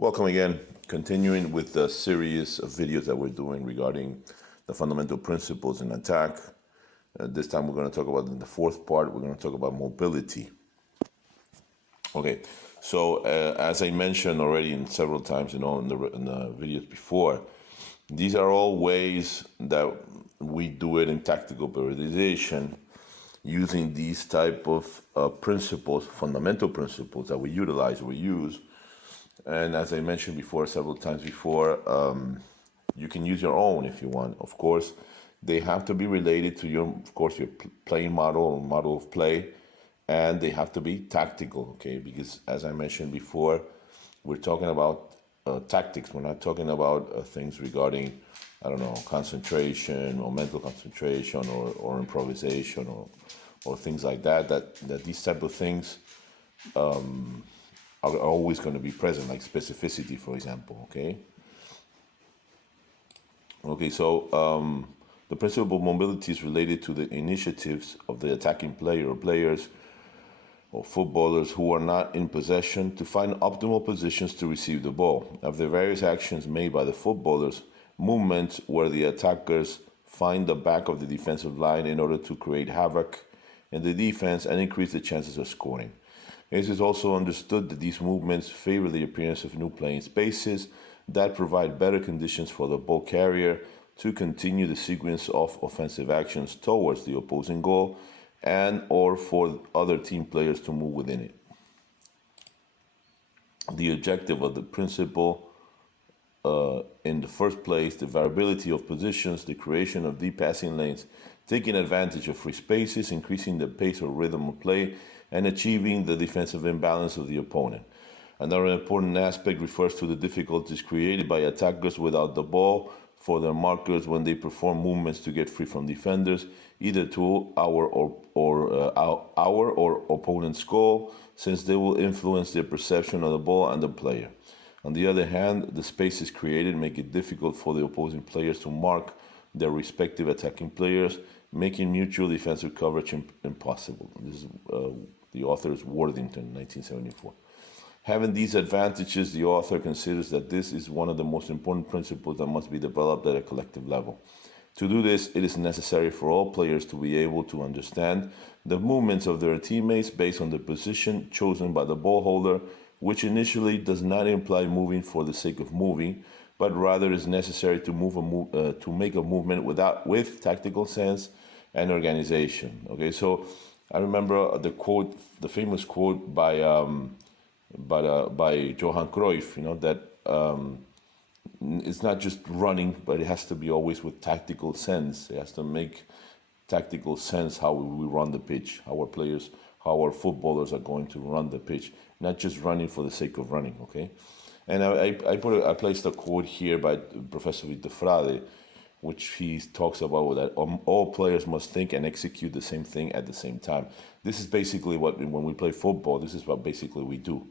Welcome again. Continuing with the series of videos that we're doing regarding the fundamental principles in attack. This time we're going to talk about, in the fourth part, we're going to talk about mobility. Okay, so as I mentioned already in several times, in the videos before, these are all ways that we do it in tactical periodization, using these type of principles, fundamental principles that we utilize, we use. And as I mentioned before, several times before, you can use your own if you want. Of course, they have to be related to your playing model or model of play, and they have to be tactical, okay? Because as I mentioned before, we're talking about tactics. We're not talking about things regarding, concentration or mental concentration or improvisation or things like that. That these type of things are always going to be present, like specificity, for example, okay? Okay, so the principle of mobility is related to the initiatives of the attacking player or players or footballers who are not in possession to find optimal positions to receive the ball. Of the various actions made by the footballers, movements where the attackers find the back of the defensive line in order to create havoc in the defense and increase the chances of scoring. It is also understood that these movements favor the appearance of new playing spaces that provide better conditions for the ball carrier to continue the sequence of offensive actions towards the opposing goal and or for other team players to move within it. The objective of the principle in the first place, the variability of positions, the creation of deep passing lanes, taking advantage of free spaces, increasing the pace or rhythm of play, and achieving the defensive imbalance of the opponent. Another important aspect refers to the difficulties created by attackers without the ball for their markers when they perform movements to get free from defenders, either to our or opponent's goal, since they will influence their perception of the ball and the player. On the other hand, the spaces created make it difficult for the opposing players to mark their respective attacking players, making mutual defensive coverage impossible. This is the author's Worthington, 1974. Having these advantages, the author considers that this is one of the most important principles that must be developed at a collective level. To do this, it is necessary for all players to be able to understand the movements of their teammates based on the position chosen by the ball holder, which initially does not imply moving for the sake of moving, but rather is necessary to make a movement with tactical sense and organization. Okay, so I remember the famous quote by Johan Cruyff, that it's not just running, but it has to be always with tactical sense. It has to make tactical sense how we run the pitch, how our footballers are going to run the pitch, not just running for the sake of running, okay? And I placed a quote here by Professor Vitefrade, which he talks about that all players must think and execute the same thing at the same time. This is basically when we play football, this is what basically we do.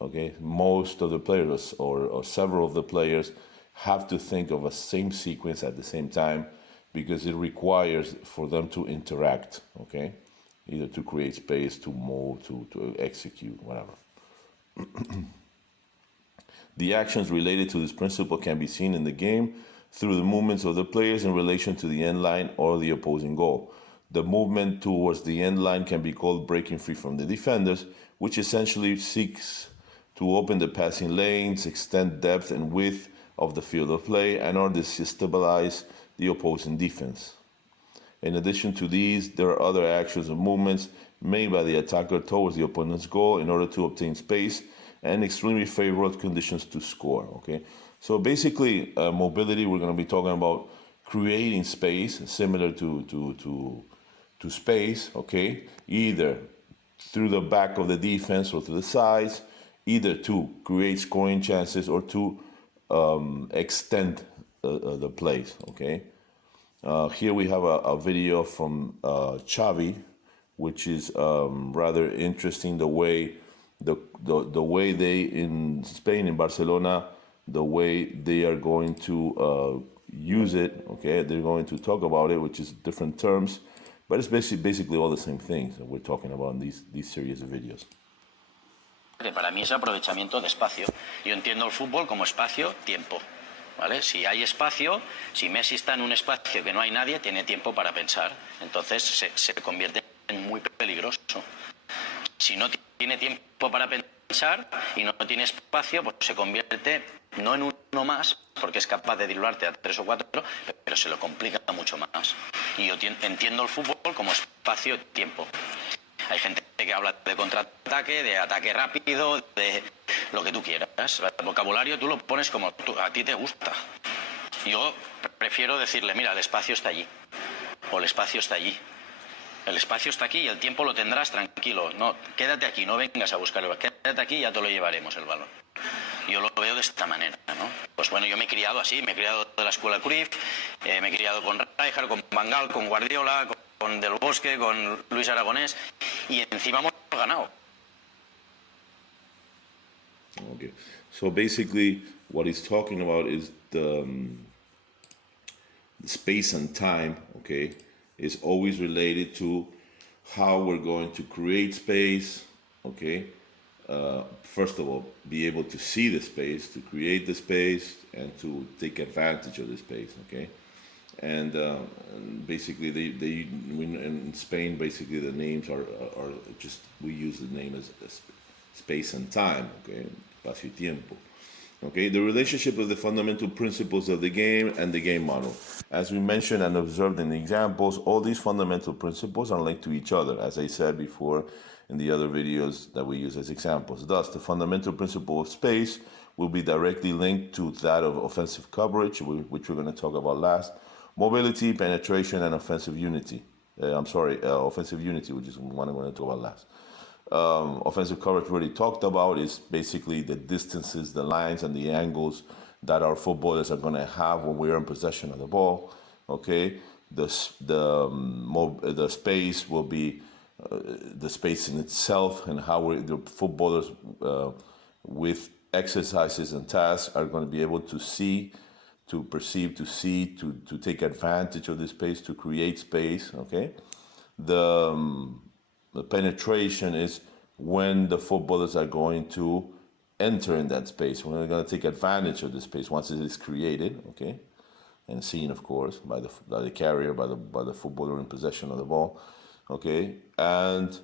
Okay, most of the players or several of the players have to think of a same sequence at the same time because it requires for them to interact, okay? Either to create space, to move, to execute, whatever. The actions related to this principle can be seen in the game through the movements of the players in relation to the end line or the opposing goal. The movement towards the end line can be called breaking free from the defenders, which essentially seeks to open the passing lanes, extend depth and width of the field of play, and or destabilize the opposing defense. In addition to these, there are other actions and movements made by the attacker towards the opponent's goal in order to obtain space and extremely favorable conditions to score, okay? So basically, mobility, we're going to be talking about creating space similar to space, okay? Either through the back of the defense or to the sides, either to create scoring chances or to extend the plays, okay? Here we have a video from Xavi, which is rather interesting. The way they in Spain, in Barcelona, the way they are going to use it, okay? They're going to talk about it, which is different terms, but it's basically all the same things that we're talking about in these series of videos. para mí es aprovechamiento de espacio. Yo entiendo el fútbol como espacio-tiempo, ¿vale? Si hay espacio, si Messi está en un espacio que no hay nadie, tiene tiempo para pensar. Entonces se convierte en muy peligroso. Si no tiene tiempo para pensar y no tiene espacio, pues se convierte no en uno más, porque es capaz de diluarte a 3 o 4, pero se lo complica mucho más. Y yo entiendo el fútbol como espacio-tiempo. Hay gente que habla de contraataque, de ataque rápido, de lo que tú quieras. El vocabulario tú lo pones como a ti te gusta. Yo prefiero decirle, mira, el espacio está allí, o el espacio está allí. El espacio está aquí y el tiempo lo tendrás tranquilo. No, quédate aquí, no vengas a buscar el balón. Quédate aquí y ya te lo llevaremos el balón. Yo lo veo de esta manera, ¿no? Pues bueno, yo me he criado así, me he criado de la escuela Cruyff, me he criado con Rijkaard, con Van Gaal, con Guardiola, con Del Bosque, con Luis Aragonés, y encima hemos ganado. Okay, so basically what he's talking about is the space and time, okay, is always related to how we're going to create space, okay? First of all, be able to see the space, to create the space, and to take advantage of the space, okay? And basically, they in Spain, basically the names are just, we use the name as space and time, okay? Espacio y tiempo. Okay, the relationship of the fundamental principles of the game and the game model. As we mentioned and observed in the examples, all these fundamental principles are linked to each other, as I said before in the other videos that we use as examples. Thus, the fundamental principle of space will be directly linked to that of offensive coverage, which we're going to talk about last, mobility, penetration, and offensive unity. Offensive unity, which is one I'm going to talk about last. Offensive coverage already talked about is basically the distances, the lines, and the angles that our footballers are going to have when we're in possession of the ball. Okay, the space will be the space in itself, and how the footballers with exercises and tasks are going to be able to see, to perceive, to see, to take advantage of the space, to create space. Okay, the penetration is when the footballers are going to enter in that space, when they're going to take advantage of the space once it is created, okay, and seen, of course, by the carrier, by the footballer in possession of the ball, okay, and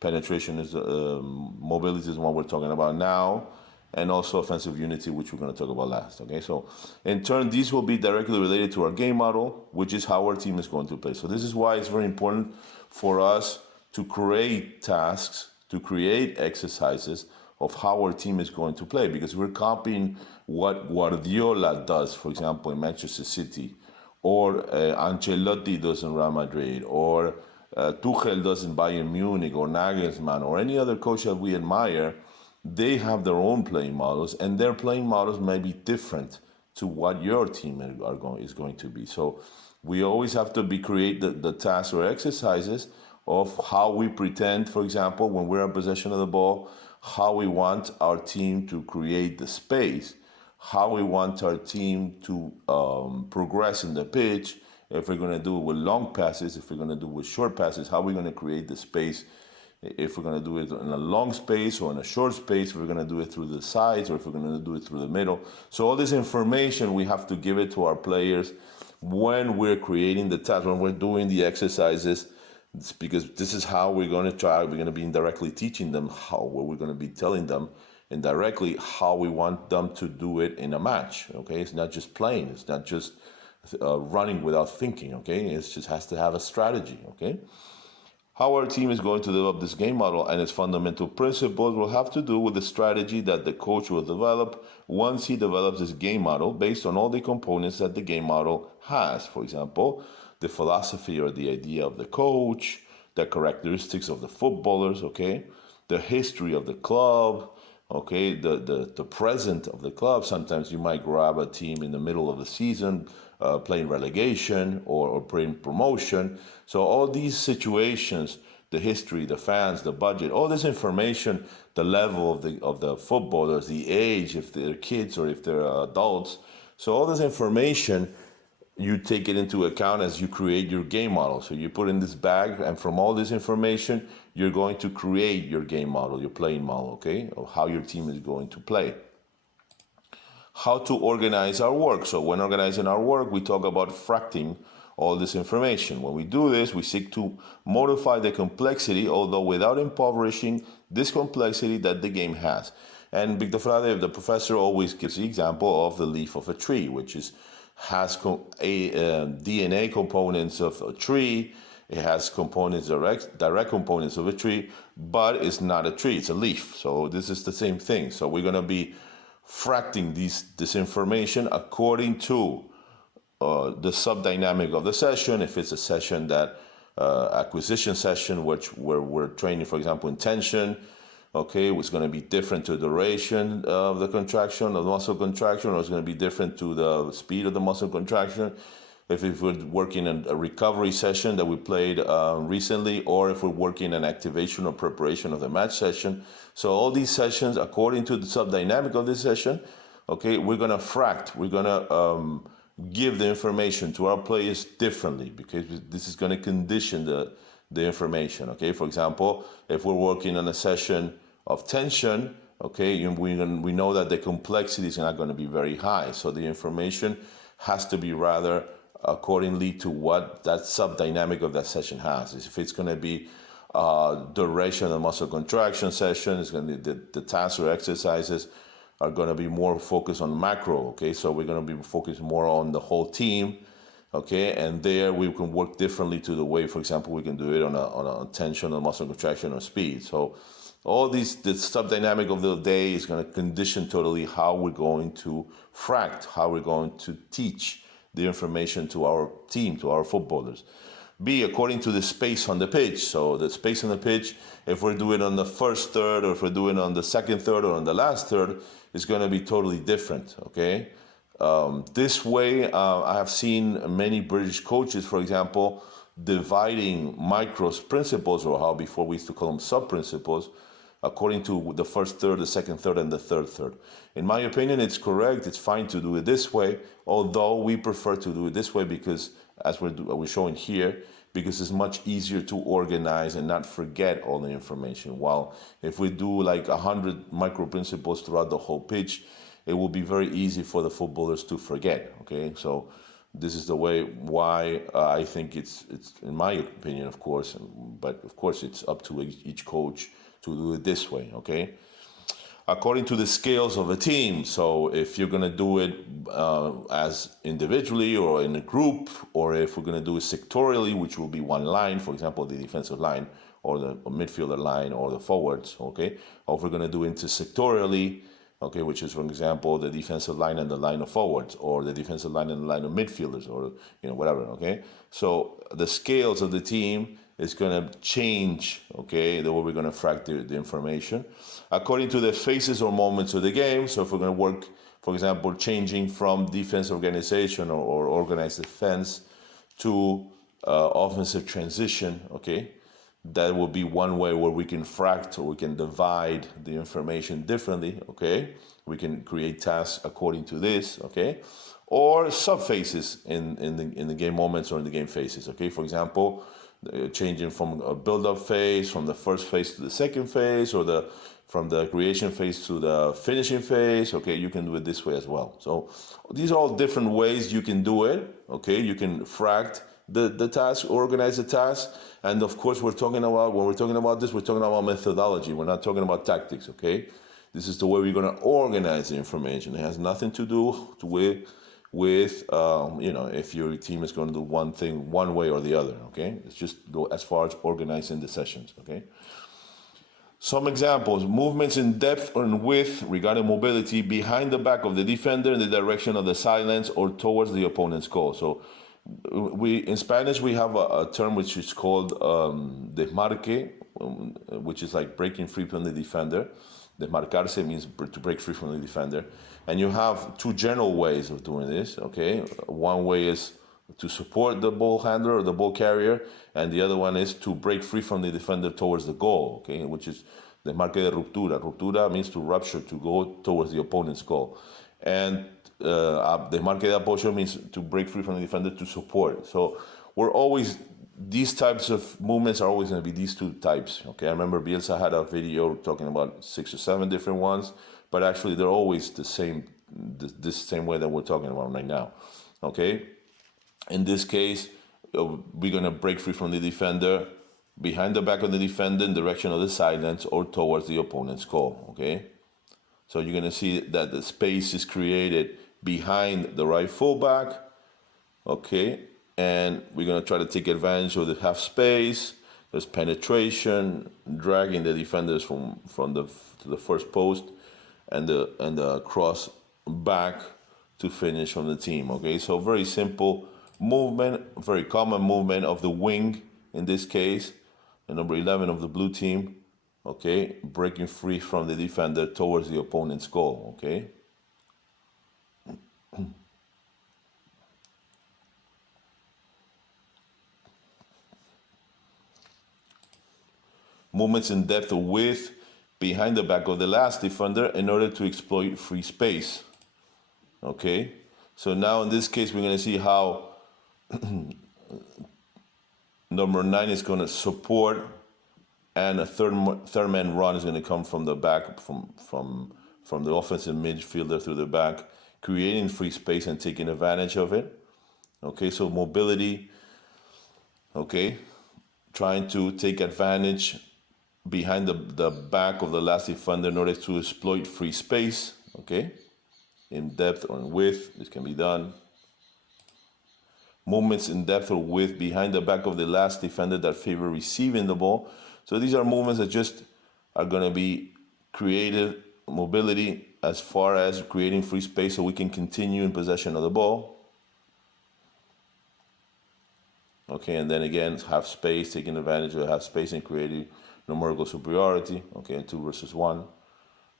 penetration is mobility is what we're talking about now, and also offensive unity, which we're going to talk about last, okay? So in turn, these will be directly related to our game model, which is how our team is going to play. So this is why it's very important for us to create tasks, to create exercises of how our team is going to play, because we're copying what Guardiola does, for example, in Manchester City, or Ancelotti does in Real Madrid, or Tuchel does in Bayern Munich, or Nagelsmann, or any other coach that we admire. They have their own playing models, and their playing models may be different to what your team is going to be. So we always have to create the tasks or exercises of how we pretend, for example, when we're in possession of the ball, how we want our team to create the space, how we want our team to progress in the pitch, if we're going to do it with long passes, if we're going to do it with short passes, how we're going to create the space, if we're going to do it in a long space or in a short space, if we're going to do it through the sides, or if we're going to do it through the middle. So all this information, we have to give it to our players when we're creating the task, when we're doing the exercises, because this is how we're going to try. We're going to be indirectly teaching them we're going to be telling them indirectly how we want them to do it in a match, okay? It's not just playing. It's not just running without thinking, okay? It just has to have a strategy, okay? How our team is going to develop this game model and its fundamental principles will have to do with the strategy that the coach will develop once he develops his game model based on all the components that the game model has. For example, the philosophy or the idea of the coach, the characteristics of the footballers, okay, the history of the club, okay, the present of the club. Sometimes you might grab a team in the middle of the season, playing relegation or playing promotion. So all these situations, the history, the fans, the budget, all this information, the level of the footballers, the age, if they're kids or if they're adults. So all this information you take it into account as you create your game model. So you put in this bag, and from all this information, you're going to create your game model, your playing model, okay, of how your team is going to play. How to organize our work. So when organizing our work, we talk about fracting all this information. When we do this, we seek to modify the complexity, although without impoverishing this complexity that the game has. And Victor Frade, the professor, always gives the example of the leaf of a tree, which has DNA components of a tree. It has components, direct components of a tree, but it's not a tree, it's a leaf. So this is the same thing. So we're going to be fracting this information according to the subdynamic of the session. If it's a session that acquisition session, where we're training, for example, in tension, okay, it's going to be different to the duration of the contraction, of the muscle contraction, or it's going to be different to the speed of the muscle contraction. If we're working in a recovery session that we played recently, or if we're working an activation or preparation of the match session. So all these sessions, according to the subdynamic of this session, okay, we're going to fract. We're going to give the information to our players differently, because this is going to condition the information, okay? For example, if we're working on a session of tension, okay, we know that the complexity is not going to be very high. So the information has to be rather accordingly to what that subdynamic of that session has. If it's going to be duration of the muscle contraction session, it's going to be the tasks or exercises are going to be more focused on macro, okay? So we're going to be focused more on the whole team, okay? And there we can work differently to the way, for example, we can do it on a tension, or muscle contraction, or speed. So all the subdynamic of the day is going to condition totally how we're going to fract, how we're going to teach the information to our team, to our footballers. B, according to the space on the pitch. So the space on the pitch, if we're doing on the first third, or if we're doing on the second third, or on the last third, is going to be totally different, okay? This way, I have seen many British coaches, for example, dividing micros principles, or how before we used to call them sub-principles, according to the first third, the second third, and the third third. In my opinion, it's correct. It's fine to do it this way, although we prefer to do it this way because, as we're showing here, because it's much easier to organize and not forget all the information. While if we do like 100 micro principles throughout the whole pitch, it will be very easy for the footballers to forget, okay? So this is the way why I think it's in my opinion, of course, but of course it's up to each coach to do it this way, okay? According to the scales of a team. So if you're gonna do it as individually or in a group, or if we're gonna do it sectorially, which will be one line, for example, the defensive line or the midfielder line or the forwards, okay? Or if we're gonna do it intersectorially, okay, which is, for example, the defensive line and the line of forwards, or the defensive line and the line of midfielders, or whatever, okay? So the scales of the team is going to change, okay, the way we're going to fract the information according to the phases or moments of the game. So if we're going to work, for example, changing from defense organization or organized defense to offensive transition, okay, that will be one way where we can fract, or we can divide the information differently, okay? We can create tasks according to this, okay? Or sub-phases in the game moments or in the game phases, okay? For example, changing from a build-up phase, from the first phase to the second phase, or from the creation phase to the finishing phase, okay? You can do it this way as well. So these are all different ways you can do it, okay? You can fract the task, organize the task, and of course when we're talking about this, we're talking about methodology. We're not talking about tactics, okay? This is the way we're going to organize the information. It has nothing to do with if your team is going to do one thing one way or the other, okay? It's just go as far as organizing the sessions, okay? Some examples: movements in depth or in width regarding mobility behind the back of the defender in the direction of the silence or towards the opponent's goal. So in Spanish, we have a term which is called desmarque, which is like breaking free from the defender. Desmarcarse means to break free from the defender. And you have two general ways of doing this, okay? One way is to support the ball handler or the ball carrier, and the other one is to break free from the defender towards the goal, okay? Which is desmarque de ruptura. Ruptura means to rupture, to go towards the opponent's goal. And de marque de apoyo means to break free from the defender to support. So we're always, these types of movements are always going to be these two types. Okay, I remember Bielsa had a video talking about 6 or 7 different ones, but actually they're always the same, this same way that we're talking about right now. Okay, in this case, we're going to break free from the defender behind the back of the defender in direction of the sidelines or towards the opponent's goal. Okay, so you're going to see that the space is created behind the right fullback. Okay, and we're going to try to take advantage of the half space. There's penetration, dragging the defenders from the to the first post, and the cross back to finish from the team. Okay, so very simple movement, very common movement of the wing in this case, the number 11 of the blue team. Okay, breaking free from the defender towards the opponent's goal. Okay. Movements in depth or width behind the back of the last defender in order to exploit free space. Okay, so now in this case we're going to see how number 9 is going to support, and a third man run is going to come from the back, from the offensive midfielder through the back, creating free space and taking advantage of it. Okay, so mobility. Okay, trying to take advantage behind the back of the last defender in order to exploit free space. Okay, in depth or in width, this can be done. Movements in depth or width behind the back of the last defender that favor receiving the ball. So these are movements that just are going to be creative mobility as far as creating free space so we can continue in possession of the ball. Okay, and then again, half space, taking advantage of half space and creating numerical superiority. Okay, 2 versus 1.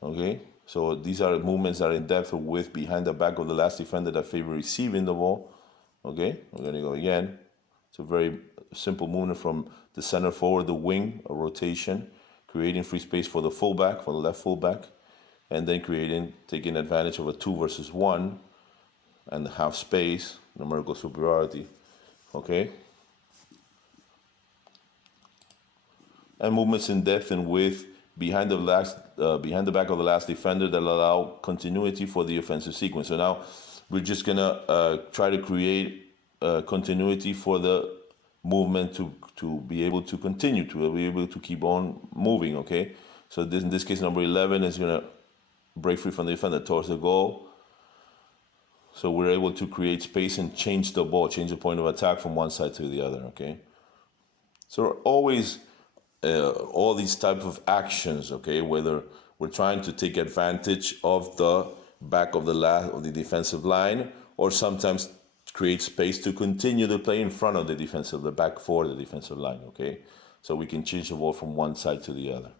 Okay, so these are movements that are in depth or width behind the back of the last defender that favor receiving the ball. Okay, we're going to go again. It's a very simple movement from the center forward, the wing, a rotation, creating free space for the fullback, for the left fullback, and then taking advantage of a 2 versus 1 and half space, numerical superiority. Okay. And movements in depth and width behind the back of the last defender that allow continuity for the offensive sequence. So now we're just gonna try to create continuity for the movement to be able to continue, to be able to keep on moving. Okay, so in this case, number 11 is gonna break free from the defender towards the goal. So we're able to create space and change the ball, change the point of attack from one side to the other. Okay, so always. All these type of actions, okay, whether we're trying to take advantage of the back of the defensive line, or sometimes create space to continue the play in front of the back for the defensive line, okay? So we can change the ball from one side to the other.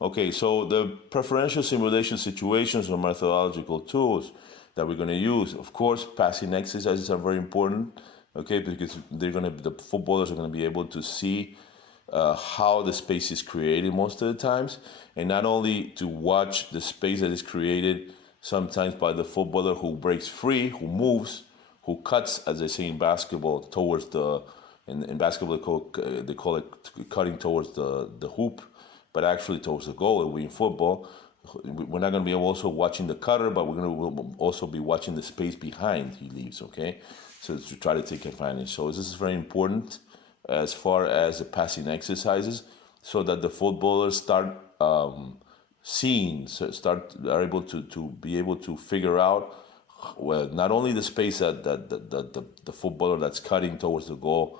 Okay, so the preferential simulation situations or methodological tools that we're going to use, of course, passing exercises are very important, okay, because the footballers are going to be able to see how the space is created most of the times, and not only to watch the space that is created sometimes by the footballer who breaks free, who moves, who cuts, as they say in basketball, towards in basketball they call it cutting towards the hoop, but actually towards the goal. And we in football, we're not going to be also watching the cutter, but we'll also be watching the space behind he leaves, okay? So to try to take advantage. So this is very important as far as the passing exercises, so that the footballers start are able to be able to figure out not only the space that the footballer that's cutting towards the goal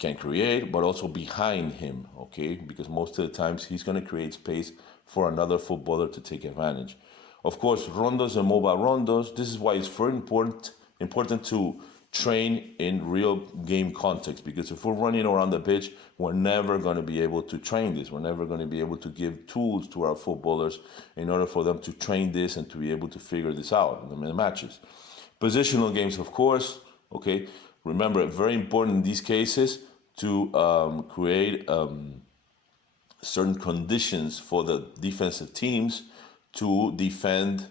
can create, but also behind him, okay? Because most of the times he's going to create space for another footballer to take advantage. Of course, rondos and mobile rondos, this is why it's very important to train in real game context, because if we're running around the pitch, we're never going to be able to train this. We're never going to be able to give tools to our footballers in order for them to train this and to be able to figure this out in the matches. Positional games, of course, okay. Remember, very important in these cases to create certain conditions for the defensive teams to defend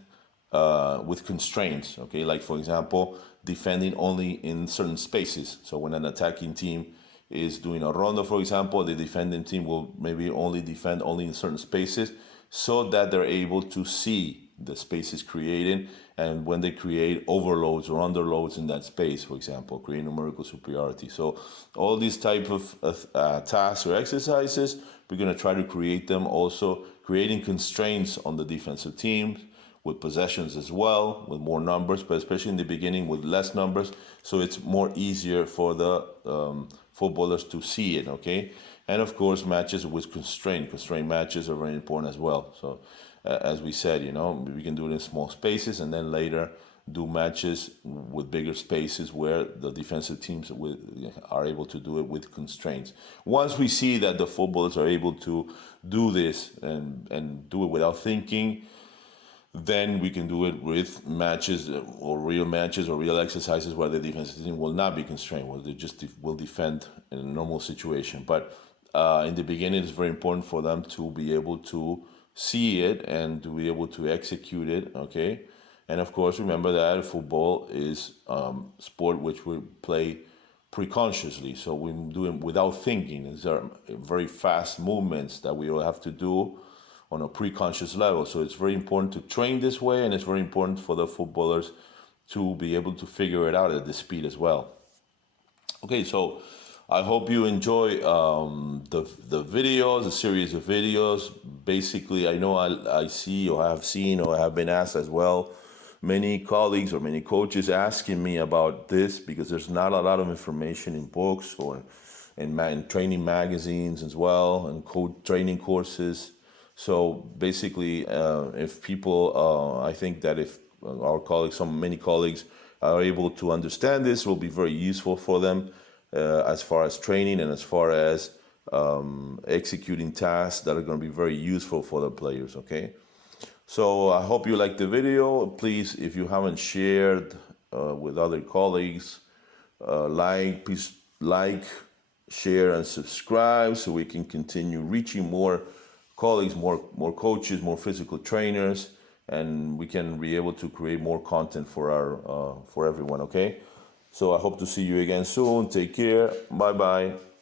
with constraints, okay? Like, for example, defending only in certain spaces. So when an attacking team is doing a rondo, for example, the defending team will maybe only defend only in certain spaces so that they're able to see the spaces created, and when they create overloads or underloads in that space, for example, create numerical superiority. So all these type of tasks or exercises, we're going to try to create them also, creating constraints on the defensive teams, with possessions as well, with more numbers, but especially in the beginning with less numbers, so it's more easier for the footballers to see it, okay? And of course, matches with constraint. Constraint matches are very important as well. So as we said, we can do it in small spaces, and then later do matches with bigger spaces where the defensive teams are able to do it with constraints. Once we see that the footballers are able to do this and do it without thinking, then we can do it with matches or real exercises where the defensive team will not be constrained, where they just will defend in a normal situation. But in the beginning, it's very important for them to be able to see it and to be able to execute it, okay? And of course, remember that football is sport which we play pre-consciously. So we do it without thinking. These are very fast movements that we will have to do on a pre-conscious level. So it's very important to train this way, and it's very important for the footballers to be able to figure it out at this speed as well. Okay, so I hope you enjoy the videos, the series of videos. Basically, I know I see or have seen or have been asked as well, many colleagues or many coaches asking me about this, because there's not a lot of information in books or in training magazines as well, and training courses. So basically, if people, I think that if our colleagues, many colleagues are able to understand this, will be very useful for them as far as training and as far as executing tasks that are going to be very useful for the players, okay? So I hope you liked the video. Please, if you haven't shared with other colleagues, please like, share, and subscribe so we can continue reaching more colleagues, more coaches, more physical trainers, and we can be able to create more content for everyone, okay? So I hope to see you again soon. Take care. Bye-bye.